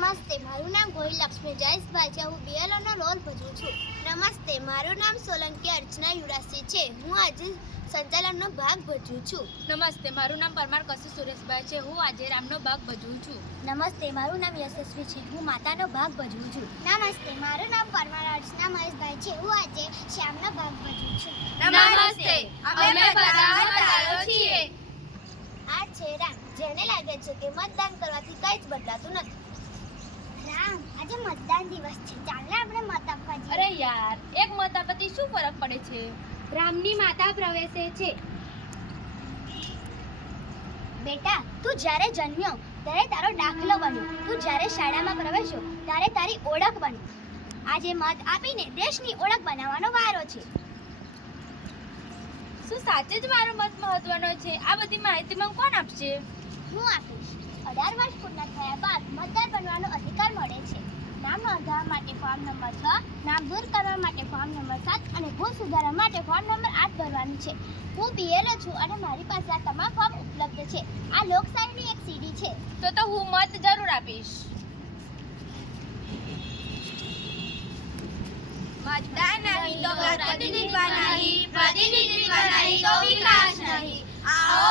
નમસ્તે, મારું નામ ગોહિલ લક્ષ્મી જયેશભાઈ છે. હું બીએલઓનો રોલ ભજવું છું. નમસ્તે, મારું નામ સોલંકી અર્ચના યુવરાજસિંહ છે. હું આજે સંચાલનનો ભાગ ભજવું છું. નમસ્તે, મારું નામ પરમાર કૌશિક સુરેશભાઈ છે. હું આજે રામનો ભાગ ભજવું છું. નમસ્તે, મારું નામ યશસ્વી છે. હું માતાનો ભાગ ભજવું છું. નમસ્તે, મારું નામ પરમાર અર્ચના મહેશભાઈ છે. હું આજે શ્યામનો ભાગ ભજવું છું. નમસ્તે, અમે બધા મતદારો છીએ. આ છે રામ, જેને લાગે છે કે મતદાન કરવાથી કંઈ જ બદલાતું નથી. રામ, આજે મતદાન દિવસ છે. ચાલો આપણે મત આપવા જઈએ. અરે યાર, એક મત આપવાથી શું ફરક પડે છે? રામની માતા પ્રવેશે છે. બેટા, તું જ્યારે જન્મ્યો ત્યારે તારો દાખલો બન્યો. તું જ્યારે શાળામાં પ્રવેશ્યો ત્યારે તારી ઓળખ બની. આજે મત આપીને દેશની ઓળખ બનાવવાનો વારો છે. શું સાચે જ મારો મત મહત્વનો છે? આ બધી માહિતી મને કોણ આપશે? હું આપીશ. 18 વર્ષ પૂર્ણ થયા બાદ મતદાર બનવાનો અધિકાર મળે છે. નામ નોંધવા માટે ફોર્મ નંબર 6, નામ દૂર કરવા માટે ફોર્મ નંબર 7 અને ભૂલ સુધારવા માટે ફોર્મ નંબર 8 ભરવાનું છે. હું બીએલઓ છું અને મારી પાસે આ તમામ ફોર્મ ઉપલબ્ધ છે. આ લોકશાહીની એક સીડી છે. તો હું મત જરૂર આપીશ. મતદાન નહીં તો પ્રતિનિધિત્વ નહીં, પ્રતિનિધિત્વ નહીં તો વિકાસ નહીં. આવો